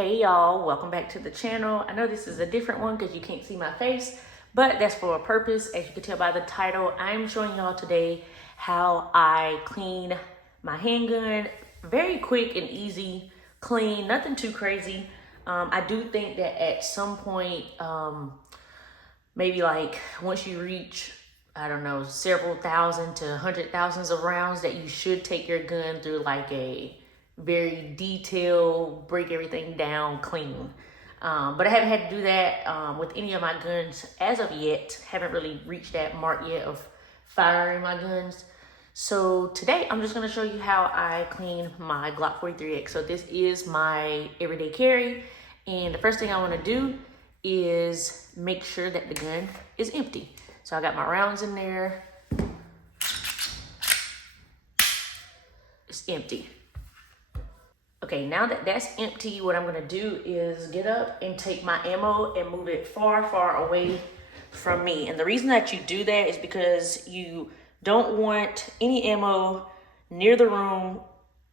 Hey y'all, welcome back to the channel. I know this is a different one because you can't see my face, but that's for a purpose. As you can tell by the title, I'm showing y'all today how I clean my handgun. Very quick and easy clean, nothing too crazy. I do think that at some point, maybe like once you reach, I don't know, several thousand to 100,000s of rounds, that you should take your gun through like a very detailed, break everything down clean. But I haven't had to do that with any of my guns as of yet. Haven't really reached that mark yet of firing my guns. So today I'm just gonna show you how I clean my Glock 43X. So this is my everyday carry. And the first thing I wanna do is make sure that the gun is empty. So I got my rounds in there. It's empty. Okay, now that that's empty, what I'm gonna do is get up and take my ammo and move it far, far away from me. And the reason that you do that is because you don't want any ammo near the room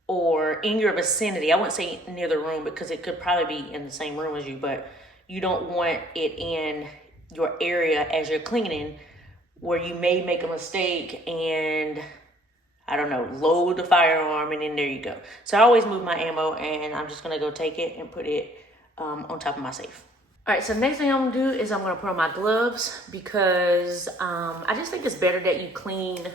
or in your vicinity. I wouldn't say near the room because it could probably be in the same room as you, but you don't want it in your area as you're cleaning where you may make a mistake and, I don't know, load the firearm and then there you go. So I always move my ammo and I'm just gonna go take it and put it on top of my safe. All right, so the next thing I'm gonna do is I'm gonna put on my gloves because I just think it's better that you clean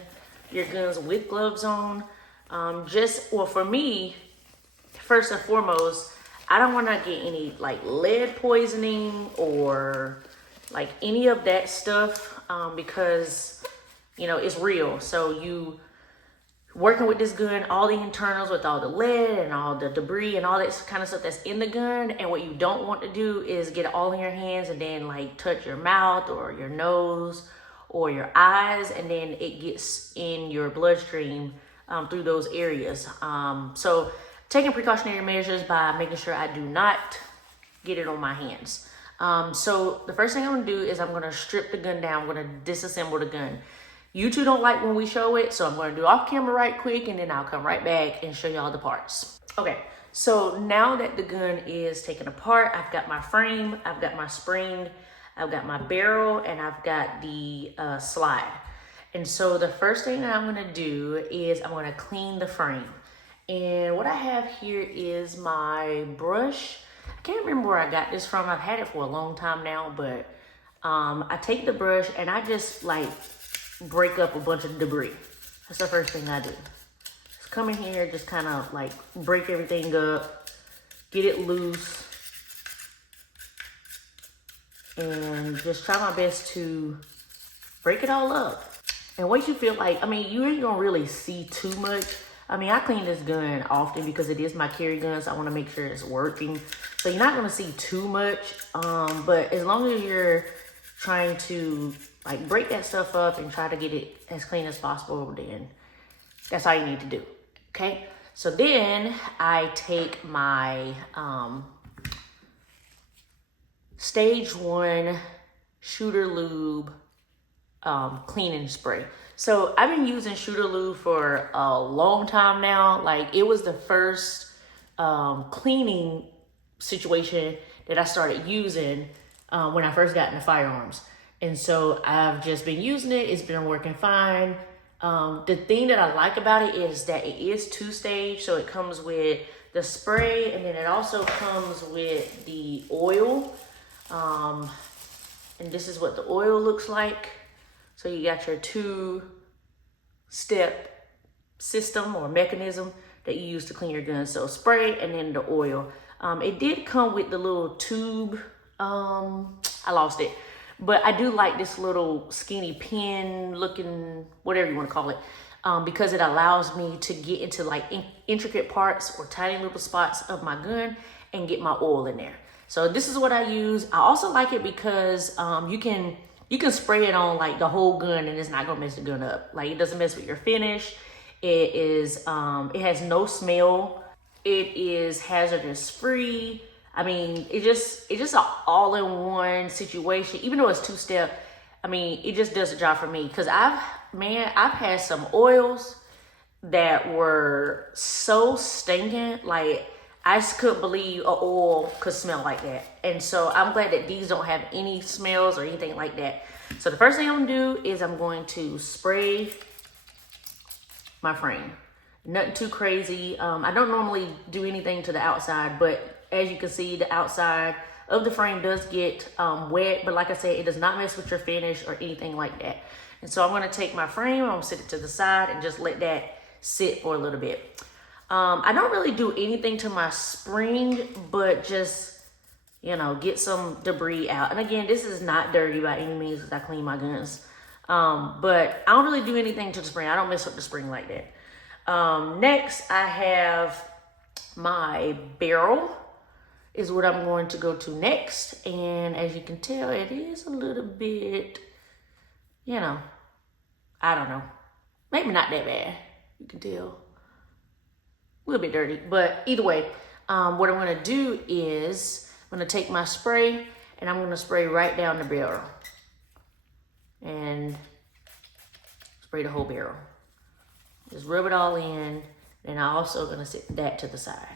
your guns with gloves on. Well, for me, first and foremost, I don't wanna get any like lead poisoning or like any of that stuff because, you know, it's real. So you working with this gun, all the internals with all the lead and all the debris and all that kind of stuff that's in the gun. And what you don't want to do is get it all in your hands and then like touch your mouth or your nose or your eyes, and then it gets in your bloodstream through those areas. So taking precautionary measures by making sure I do not get it on my hands. So the first thing I'm gonna do is I'm gonna strip the gun down. I'm gonna disassemble the gun. YouTube don't like when we show it, so I'm gonna do off camera right quick and then I'll come right back and show y'all the parts. Okay, so now that the gun is taken apart, I've got my frame, I've got my spring, I've got my barrel, and I've got the slide. And so the first thing that I'm gonna do is I'm gonna clean the frame. And what I have here is my brush. I can't remember where I got this from. I've had it for a long time now, but I take the brush and I just like break up a bunch of debris. That's the first thing I do. Just come in here, just kind of like break everything up, get it loose, and just try my best to break it all up. And once you feel like, I mean, you ain't gonna really see too much. I mean, I clean this gun often because it is my carry gun, so I wanna make sure it's working. So you're not gonna see too much, but as long as you're trying to like break that stuff up and try to get it as clean as possible, then that's all you need to do, okay? So then I take my stage 1 shooter lube cleaning spray. So I've been using shooter lube for a long time now. Like it was the first cleaning situation that I started using when I first got into firearms. And so I've just been using it. It's been working fine. The thing that I like about it is that it is 2-stage. So it comes with the spray and then it also comes with the oil. And this is what the oil looks like. So you got your 2-step system or mechanism that you use to clean your gun. So spray and then the oil. It did come with the little tube. I lost it. But I do like this little skinny pin looking, whatever you want to call it, because it allows me to get into like intricate parts or tiny little spots of my gun and get my oil in there. So this is what I use. I also like it because you can spray it on like the whole gun and it's not gonna mess the gun up. Like it doesn't mess with your finish. It is, it has no smell. It is hazardous free. I mean, it's just an all-in-one situation. Even though it's 2-step, I mean, it just does the job for me. Because I've had some oils that were so stinking. Like, I just couldn't believe a oil could smell like that. And so I'm glad that these don't have any smells or anything like that. So the first thing I'm gonna do is I'm going to spray my frame. Nothing too crazy. I don't normally do anything to the outside, but as you can see, the outside of the frame does get wet, but like I said, it does not mess with your finish or anything like that. And so I'm gonna take my frame, I'm gonna sit it to the side and just let that sit for a little bit. I don't really do anything to my spring, but just, you know, get some debris out. And again, this is not dirty by any means because I clean my guns. But I don't really do anything to the spring. I don't mess with the spring like that. Next, I have my barrel is what I'm going to go to next. And as you can tell, it is a little bit, you know, I don't know. Maybe not that bad. You can tell. A little bit dirty, but either way, what I'm gonna do is I'm gonna take my spray and I'm gonna spray right down the barrel and spray the whole barrel. Just rub it all in, and I'm also gonna set that to the side.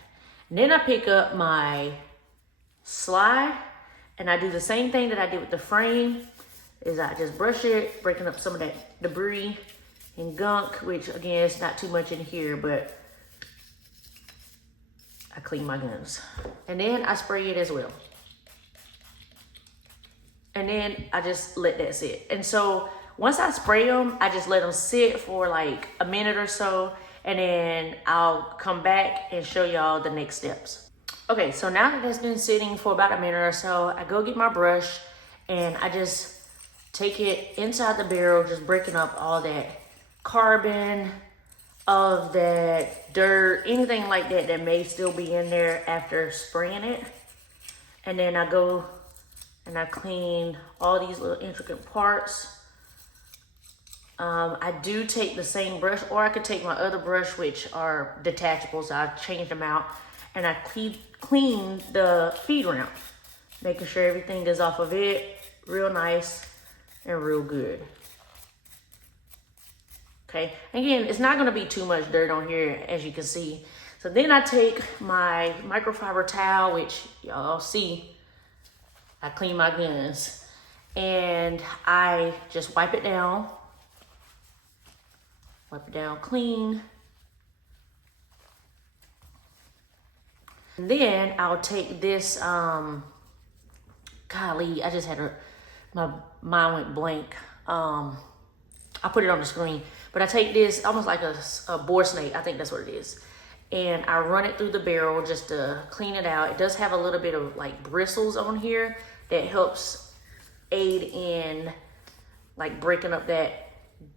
And then I pick up my slide and I do the same thing that I did with the frame, is I just brush it, breaking up some of that debris and gunk, which again, it's not too much in here, but I clean my guns. And then I spray it as well. And then I just let that sit. And so once I spray them, I just let them sit for like a minute or so, and then I'll come back and show y'all the next steps. Okay, so now that it's been sitting for about a minute or so, I go get my brush and I just take it inside the barrel, just breaking up all that carbon, of that dirt, anything like that that may still be in there after spraying it. And then I go and I clean all these little intricate parts. I do take the same brush, or I could take my other brush, which are detachable, so I change them out. And I clean the feed ramp, making sure everything is off of it real nice and real good. Okay, again, it's not gonna be too much dirt on here, as you can see. So then I take my microfiber towel, which y'all see, I clean my guns, and I just wipe it down clean. And then I'll take this, golly, I just had my mind went blank. I put it on the screen, but I take this almost like a boar snake. I think that's what it is. And I run it through the barrel just to clean it out. It does have a little bit of like bristles on here that helps aid in like breaking up that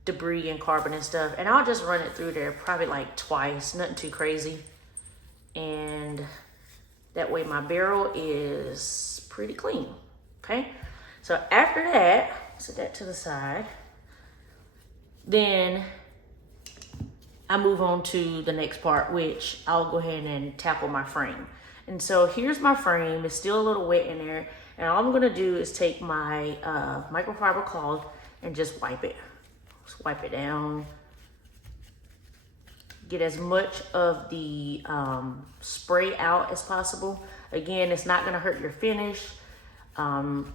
debris and carbon and stuff. And I'll just run it through there probably like twice, nothing too crazy. And that way my barrel is pretty clean, okay? So after that, set that to the side. Then I move on to the next part, which I'll go ahead and tackle my frame. And so here's my frame. It's still a little wet in there. And all I'm gonna do is take my microfiber cloth and just wipe it. Just wipe it down. Get as much of the spray out as possible. Again, it's not gonna hurt your finish. So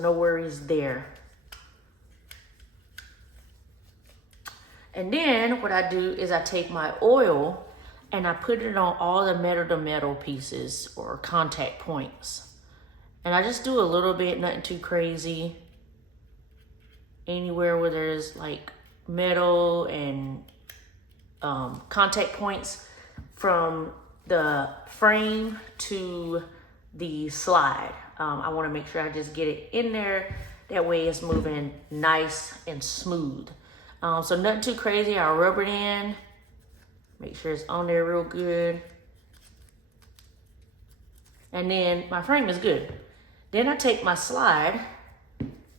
no worries there. And then what I do is I take my oil and I put it on all the metal to metal pieces or contact points. And I just do a little bit, nothing too crazy. Anywhere where there's like metal and contact points from the frame to the slide. I wanna make sure I just get it in there. That way it's moving nice and smooth. So nothing too crazy. I'll rub it in, make sure it's on there real good. And then my frame is good. Then I take my slide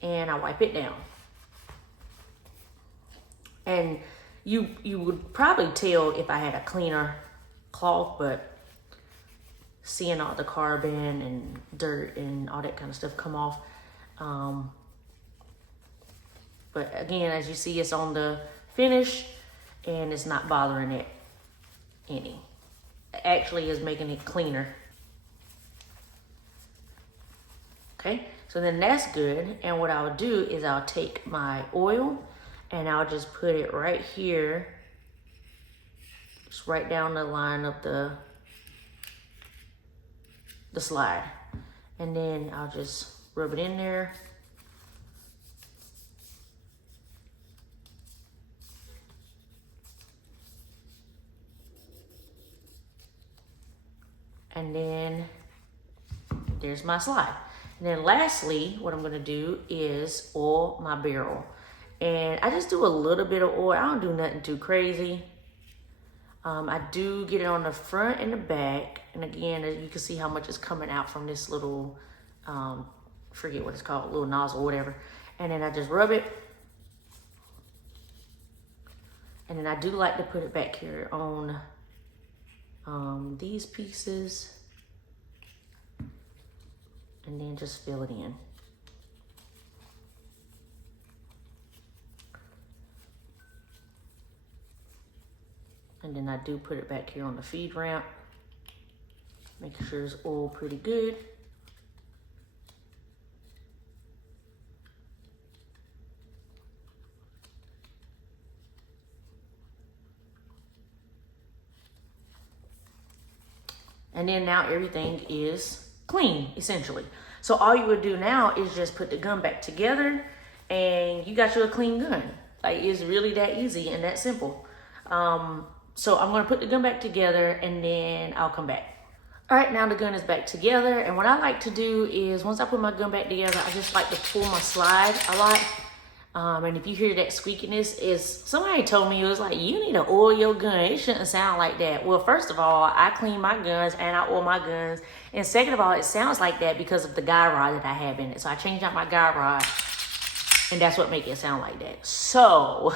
and I wipe it down. And you would probably tell if I had a cleaner cloth, but seeing all the carbon and dirt and all that kind of stuff come off. But again, as you see, it's on the finish and it's not bothering it any. actually is making it cleaner. Okay, so then that's good. And what I'll do is I'll take my oil and I'll just put it right here, just right down the line of the slide. And then I'll just rub it in there. And then there's my slide. And then lastly, what I'm gonna do is oil my barrel. And I just do a little bit of oil. I don't do nothing too crazy. I do get it on the front and the back. And again, you can see how much is coming out from this little, forget what it's called, little nozzle, whatever. And then I just rub it. And then I do like to put it back here on these pieces. And then just fill it in. And then I do put it back here on the feed ramp. Making sure it's oiled pretty good. And then now everything is clean, essentially. So all you would do now is just put the gun back together and you got you a clean gun. Like, it's really that easy and that simple. So I'm gonna put the gun back together and then I'll come back. All right, now the gun is back together. And what I like to do is once I put my gun back together, I just like to pull my slide a lot. And if you hear that squeakiness, is somebody told me, it was like, you need to oil your gun. It shouldn't sound like that. Well, first of all, I clean my guns and I oil my guns. And second of all, it sounds like that because of the guy rod that I have in it. So I changed out my guy rod and that's what makes it sound like that. So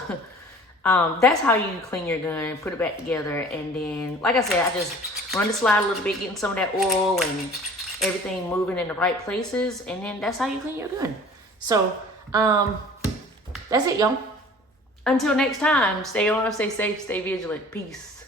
that's how you clean your gun, put it back together. And then, like I said, I just run the slide a little bit, getting some of that oil and everything moving in the right places. And then that's how you clean your gun. So, that's it, y'all. Until next time, stay on, stay safe, stay vigilant. Peace.